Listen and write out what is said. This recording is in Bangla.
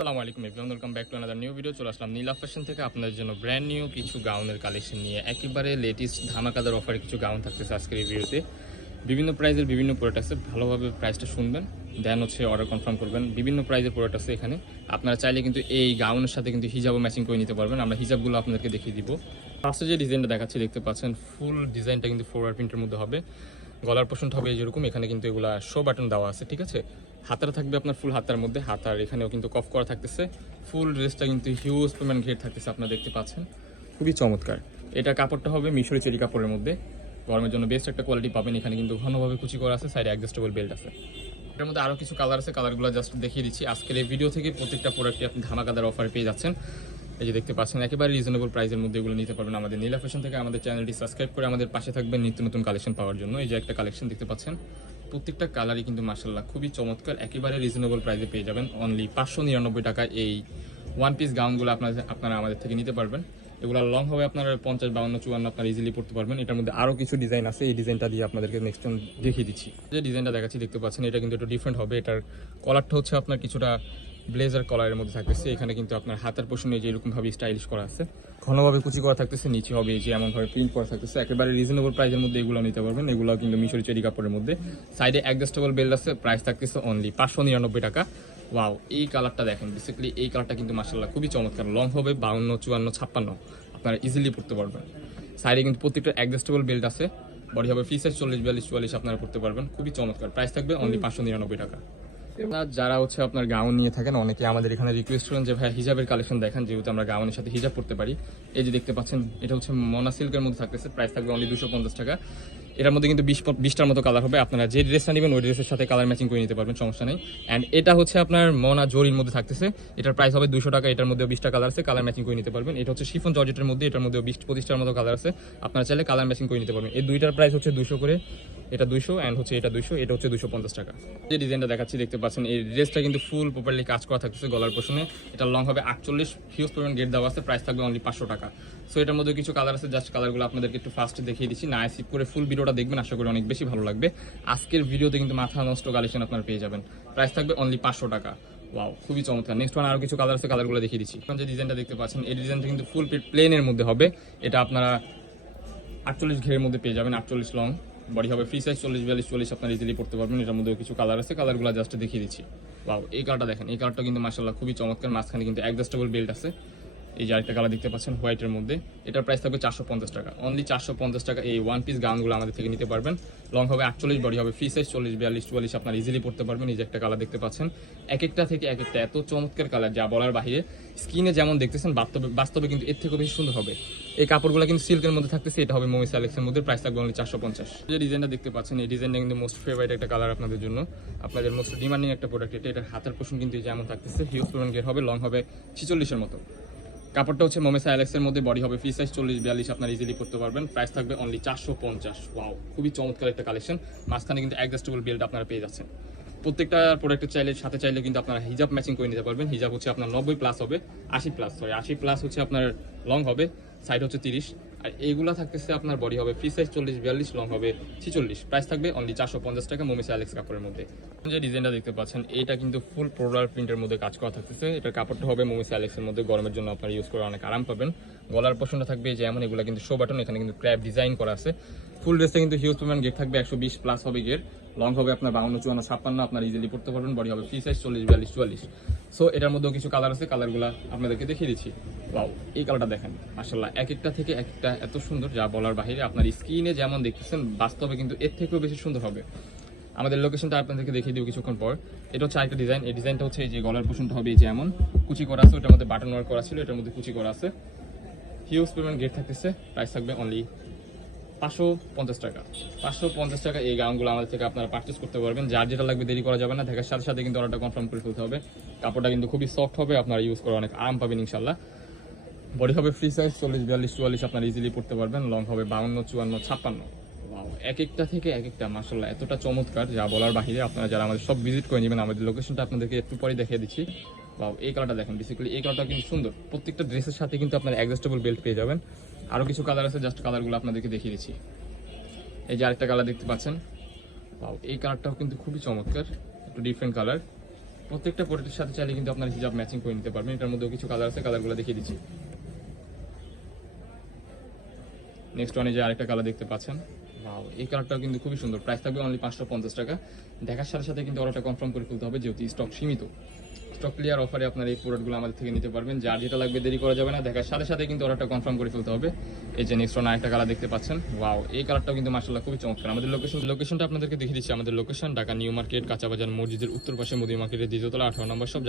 আসসালামু আলাইকুম everyone welcome back to another new video চলে আসলাম নীলা ফ্যাশন থেকে আপনাদের জন্য ব্র্যান্ড নিউ কিছু গাউনের কালেকশন নিয়ে। একেবারে লেটেস্ট ধামাকাদার অফারে কিছু গাউন থাকতেছে আজকের এই ভিডিওতে বিভিন্ন প্রাইজের বিভিন্ন প্রোডাক্ট আছে, ভালোভাবে প্রাইসটা শুনবেন দেন হচ্ছে অর্ডার কনফার্ম করবেন। বিভিন্ন প্রাইজের প্রোডাক্ট আছে এখানে। আপনারা চাইলে কিন্তু এই গাউনের সাথে কিন্তু হিজাবও ম্যাচিং করে নিতে পারবেন। আমরা হিজাবগুলো আপনাদেরকে দেখিয়ে দিব। ফার্স্টে যে ডিজাইনটা দেখাচ্ছি, দেখতে পাচ্ছেন ফুল ডিজাইনটা কিন্তু ফোর প্রিন্টের মধ্যে হবে। গলার পোষণটা হবে যেরকম, এখানে কিন্তু এগুলা শো বাটন দেওয়া আছে, ঠিক আছে? হাতার থাকবে আপনার ফুল হাতার মধ্যে। হাতার এখানেও কিন্তু কফ করা থাকতেছে। ফুল ড্রেসটা কিন্তু হিউজ পরিমাণ ঘের থাকতেছে, আপনারা দেখতে পাচ্ছেন। খুবই চমৎকার। এটা কাপড়টা হবে মিশরি চেরি কাপড়ের মধ্যে। গরমের জন্য বেস্ট একটা কোয়ালিটি পাবেন। এখানে কিন্তু ঘনভাবে কুচি করা আছে সাইডে অ্যাডজাস্টেবল বেল্ট আছে। এটার মধ্যে আরও কিছু কালার আছে কালারগুলো জাস্ট দেখিয়ে দিচ্ছি। আজকের এই ভিডিও থেকে প্রত্যেকটা প্রোডাক্টই আপনি ধামাকাদার অফারে পেয়ে যাচ্ছেন। এই যে দেখতে পাচ্ছেন, একেবারে রিজনেবল প্রাইসের মধ্যে এগুলো নিতে পারবেন আমাদের নীলা ফ্যাশন থেকে। আমাদের চ্যানেলটি সাবস্ক্রাইব করে আমাদের পাশে থাকবেন। নিত্য নতুন কালেকশন পাওয়ার জন্য। এই যে একটা কালেকশন দেখতে পাচ্ছেন। প্রত্যেকটা কালারই কিন্তু মার্শাল্লাহ খুবই চমৎকার, একেবারে রিজনেবল প্রাইসে পেয়ে যাবেন। অনলি পাঁচশো নিরানব্বই টাকা এই ওয়ান পিস গাউনগুলো আপনার আপনারা আমাদের থেকে নিতে পারবেন। এগুলো লং হবে আপনার পঞ্চাশ, বাউন্ন, চুয়ান্ন, আপনার ইজিলি পড়তে পারবেন। এটার মধ্যে আরও কিছু ডিজাইন আছে, এই ডিজাইনটা দিয়ে আপনাদেরকে নেক্সট টাইম দেখিয়ে দিচ্ছি। যে ডিজাইনটা দেখাচ্ছি, দেখতে পাচ্ছেন, এটা কিন্তু একটু ডিফারেন্ট হবে। এটার কলারটা হচ্ছে আপনার কিছুটা ব্লেজার কলারের মধ্যে থাকতেছে। এখানে কিন্তু আপনার হাতের পোষণে যে এরকমভাবে স্টাইলিশ করা আছে। ঘনভাবে কুচি করা থাকতেছে নিচে হবে এই যে এমনভাবে প্রিন্ট করা থাকতেছে। একেবারে রিজনেবল প্রাইসের মধ্যে এগুলো নিতে পারবেন। এগুলো কিন্তু মিশরি চেরি কাপড়ের মধ্যে। সাইডে অ্যাডজাস্টেবল বেল্ট আছে প্রাইস থাকতেছে অনলি পাঁচশো নিরানব্বই টাকা। ওয়াও এই কালারটা দেখেন বেসিক্যালি এই কালারটা কিন্তু মাসাল্লাহ খুবই চমৎকার। লং হবে বাউন্ন চুয়ান্ন ছাপ্পান্ন। আপনারা ইজিলি পড়তে পারবেন। সাইডে কিন্তু প্রত্যেকটা অ্যাডজাস্টেবল বেল্ট আছে। বডি হবে সাইজ চল্লিশ বিয়াল্লিশ চুয়াল্লিশ আপনারা পড়তে পারবেন। খুবই চমৎকার। প্রাইস থাকবে অনলি পাঁচশো নিরানব্বই টাকা। যারা হচ্ছে আপনার গাউন নিয়ে থাকেন, অনেকে আমাদের এখানে রিকোয়েস্ট করেন যে, ভাই, হিজাবের কালেকশন দেখেন, যেহেতু আমরা গাউনের সাথে হিজাব পড়তে পারি। এই যে দেখতে পাচ্ছেন, এটা হচ্ছে মনা সিল্কের মধ্যে থাকতেছে প্রাইস থাকবে অনলি দুশো টাকা। এটার মধ্যে কিন্তু বিশ বিশটার মতো কালার হবে। আপনারা যে ড্রেসটা নেবেন, ওই ড্রেসের সাথে কালার ম্যাচিং করে নিতে পারবেন, সমস্যা নেই। অ্যান্ড এটা হচ্ছে আপনার মনা জরির মধ্যে থাকতেছে। এটার প্রাইস হবে দুশো টাকা, এটার মধ্যে বিশটা কালার আছে কালার ম্যাচিং করে নিতে পারবেন। এটা হচ্ছে শিফন জর্জেটের মধ্যে, এটার মধ্যে বিশ পঁচিশটার মতো কালার আছে। আপনারা চাইলে কালার ম্যাচিং করে নিতে পারবেন। এই দুইটার প্রাইস হচ্ছে দুশো করে। এটা দুইশো অ্যান্ড হচ্ছে এটা দুইশো, এটা হচ্ছে দুশো পঞ্চাশ টাকা। যে ডিজাইনটা দেখাচ্ছি, দেখতে পাচ্ছেন, এই ড্রেসটা কিন্তু ফুল প্রপারলি কাজ করা থাকতেছে গলার পোষণে। এটা লং হবে আটচল্লিশ হিউজ পরিমাণ গেট দেওয়া আছে প্রাইস থাকবে অনলি পাঁচশো টাকা। সো এটার মধ্যে কিছু কালার আছে জাস্ট কালারগুলো আপনাদেরকে একটু ফার্স্ট দেখিয়ে দিচ্ছি। না সিপ করে ফুল ভিডিওটা দেখবেন, আশা করি অনেক বেশি ভালো লাগবে। আজকের ভিডিওতে কিন্তু মাথা নষ্ট কালেকশন আপনারা পেয়ে যাবেন। প্রাইস থাকবে অনলি পাঁচশো টাকা। ওয়াও খুবই চমৎকার। নেক্সট ওয়ান আরও কিছু কালার আছে কালারগুলো দেখিয়ে দিচ্ছি। এখন যে ডিজাইনটা দেখতে পাচ্ছেন, এই ডিজাইনটা কিন্তু ফুল প্লেনের মধ্যে হবে। এটা আপনারা আটচল্লিশ ঘেরের মধ্যে পেয়ে যাবেন, আটচল্লিশ লং বডি হবে ফ্রি সাইজ চল্লিশ, বিয়াল্লিশ, চল্লিশ আপনার ইজিলি পড়তে পারবেন। এটার মধ্যে কিছু কালার আছে কালারগুলো জাস্ট দেখিয়ে দিচ্ছি। বাউ এই কালারটা দেখেন, এই কালারটা কিন্তু মাসাল্লাহ খুবই চমৎকার। মাঝখানে কিন্তু অ্যাডজাস্টেবল বেল্ট আছে। এই যে আরেকটা কালার দেখতে পাচ্ছেন হোয়াইটের মধ্যে। এটার প্রাইস থাকবে চারশো পঞ্চাশ টাকা। অনলি চারশো পঞ্চাশ টাকা এই ওয়ান পিস গাউনগুলো আমাদের থেকে নিতে পারবেন। লং হবে আটচল্লিশ বডি হবে ফ্রি সাইজ চল্লিশ, বিয়াল্লিশ, চুয়াল্লিশ, আপনার ইজিলি পড়তে পারবেন। এই যে একটা কালার দেখতে পাচ্ছেন। এক একটা থেকে এক একটা এত চমৎকার কালার যা বলার বাইরে স্কিনে যেমন দেখতেছেন, বাস্তবে বাস্তবে কিন্তু এর থেকেও বেশি সুন্দর হবে। এই কাপড়গুলো কিন্তু সিল্কের মধ্যে থাকতেছে, এটা হবে মোমিস অ্যালেক্সের মধ্যে প্রাইস থাকবে অনলি চারশো পঞ্চাশ। যে ডিজাইনটা দেখতে পাচ্ছেন, এই ডিজাইনটা কিন্তু মোস্ট ফেভারিট একটা কালার আপনাদের জন্য। আপনাদের মোস্ট ডিমান্ডিং একটা প্রোডাক্ট এটা এটার হাতের পোষণ কিন্তু যেমন থাকতেছে হিউজ পরিমাণ গের হবে লং হবে ছিচল্লিশের মতো। কাপড়টা হচ্ছে মোমেসা অ্যালেক্সের মধ্যে বডি হবে ফ্রি সাইজ চল্লিশ, বিয়াল্লিশ, আপনার ইজিলি করতে পারবেন। প্রাইস থাকবে অনলি চারশো পঞ্চাশ। ওয়াও খুবই চমৎকার একটা কালেকশন মাঝখানে কিন্তু অ্যাডজাস্টেবল বেল্ট আপনারা পেয়ে যাচ্ছেন। প্রত্যেকটা প্রোডাক্টের চাইলে, সাথে চাইলে কিন্তু আপনারা হিজাব ম্যাচিং করে নিতে পারবেন। হিজাব হচ্ছে আপনার নব্বই প্লাস হবে, আশি প্লাস সরি আশি প্লাস হচ্ছে আপনার লং হবে সাইড হচ্ছে তিরিশ। আর এইগুলা থাকতেছে আপনার বডি হবে ফ্রি সাইজ চল্লিশ, বিয়াল্লিশ লং হবে ছিচল্লিশ। প্রাইস থাকবে অনলি চারশো পঞ্চাশ টাকা মোমিসা অ্যালেক্স কাপড়ের মধ্যে। যে ডিজাইনটা দেখতে পাচ্ছেন, এটা কিন্তু ফুল প্রোডার প্রিন্টের মধ্যে কাজ করা থাকতেছে। এটার কাপড়টা হবে মোমিসা অ্যালেক্সের মধ্যে। গরমের জন্য আপনারা ইউজ করে অনেক আরাম পাবেন। গলার পোষণটা থাকবে যেমন এগুলো কিন্তু শো বাটন এখানে কিন্তু ক্র্যাপ ডিজাইন করা আছে। ফুল ড্রেসটা কিন্তু হিউজ পরিমাণ গেট থাকবে, একশো বিশ প্লাস হবে গেট লং হবে আপনার বাউন্ন, চুয়ান্ন, ছাপ্পান্ন, আপনার ইজিলি পড়তে পারবেন বডি হবে ফ্রি সাইজ চল্লিশ, বিয়াল্লিশ, চুয়াল্লিশ। সো এটার মধ্যেও কিছু কালার আছে কালারগুলো আপনাদেরকে দেখিয়ে দিচ্ছি। বাউ এই কালারটা দেখেন মাসাল্লাহ এক একটা থেকে এক একটা এত সুন্দর, যা বলার বাইরে আপনার স্ক্রিনে যেমন দেখতেছেন, বাস্তবে কিন্তু এর থেকেও বেশি সুন্দর হবে। আমাদের লোকেশনটা আপনাদেরকে দেখিয়ে দিব কিছুক্ষণ পর। এটা হচ্ছে আরেকটা ডিজাইন এই ডিজাইনটা হচ্ছে এই যে গলার পোষণটা হবে এই যে এমন, কুচি করা আছে, ওটার মধ্যে বাটন ওয়ার্ক করা ছিল, এটার মধ্যে কুচি করা আছে। হিউজ পরিমাণ গেট থাকতেছে প্রাইস থাকবে অনলি পাঁচশো পঞ্চাশ টাকা। পাঁচশো পঞ্চাশ টাকা এই গাউনগুলো আমাদের থেকে আপনারা পারচেস করতে পারবেন। যার যেটা লাগবে দেরি করা যাবে না। দেখার সাথে সাথে কিন্তু অর্ডারটা কনফার্ম করে ফেলতে হবে। কাপড়টা কিন্তু খুবই সফট হবে। আপনারা ইউজ করে অনেক আরাম পাবেন ইনশাল্লাহ বডি হবে ফ্রি সাইজ চল্লিশ, বিয়াল্লিশ, চুয়াল্লিশ আপনারা ইজিলি পড়তে পারবেন। লং হবে বাউন্ন, চুয়ান্ন, ছাপ্পান্ন। এক একটা থেকে এক একটা মাসাল্লাহ এতটা চমৎকার। যা বলার বাহিরে আপনারা যারা আমাদের সব ভিজিট করে নেবেন, আমাদের লোকেশনটা আপনাদেরকে একটু পরে দেখিয়ে দিচ্ছি। বাউ এই কালারটা দেখেন বেসিক্যালি এই কালারটা কিন্তু সুন্দর। প্রত্যেকটা ড্রেসের সাথে কিন্তু আপনার অ্যাডজাস্টেবল বেল্ট পেয়ে যাবেন। আরও কিছু কালার আছে জাস্ট কালারগুলো আপনাদেরকে দেখিয়ে দিচ্ছি। এই যে আরেকটা কালার দেখতে পাচ্ছেন। এই কালারটাও কিন্তু খুবই চমৎকার একটু ডিফারেন্ট কালার প্রত্যেকটা প্রোডাক্টের সাথে চাইলে কিন্তু আপনার হিজাব ম্যাচিং করে নিতে পারবেন। এটার মধ্যেও কিছু কালার আছে কালারগুলো দেখিয়ে দিচ্ছি। নেক্সট ওয়ানে যে আরেকটা কালার দেখতে পাচ্ছেন। Wow, এই কালারটাও কিন্তু খুবই সুন্দর। প্রাইস থাকবে অনলি পাঁচশো পঞ্চাশ টাকা। দেখার সাথে সাথে কিন্তু অর্ডারটা কনফার্ম করে ফেলতে হবে যেহেতু স্টক সীমিত। স্টক ক্লিয়ার অফারে আপনার এই প্রোডাক্টগুলো আমাদের থেকে নিতে পারবেন। যার যেটা লাগবে দেরি করা যাবে না, দেখার সাথে সাথে কিন্তু অর্ডারটা কনফার্ম করে ফেলতে হবে। এই যে নেক্সট একটা কালার দেখতে পাচ্ছেন। ওয়াও এই কালারটাও কিন্তু মার্শাল্লাহ খুবই চমৎকার। আমাদের লোকেশন লোকেশনটা আপনাদেরকে দেখিয়ে দিচ্ছি। আমাদের লোকেশন ঢাকা নিউ মার্কেট, কাঁচাবাজার মসজিদের উত্তর পাশে মুদি মার্কেটের দ্বিতীয়তলা আঠারো নম্বর সব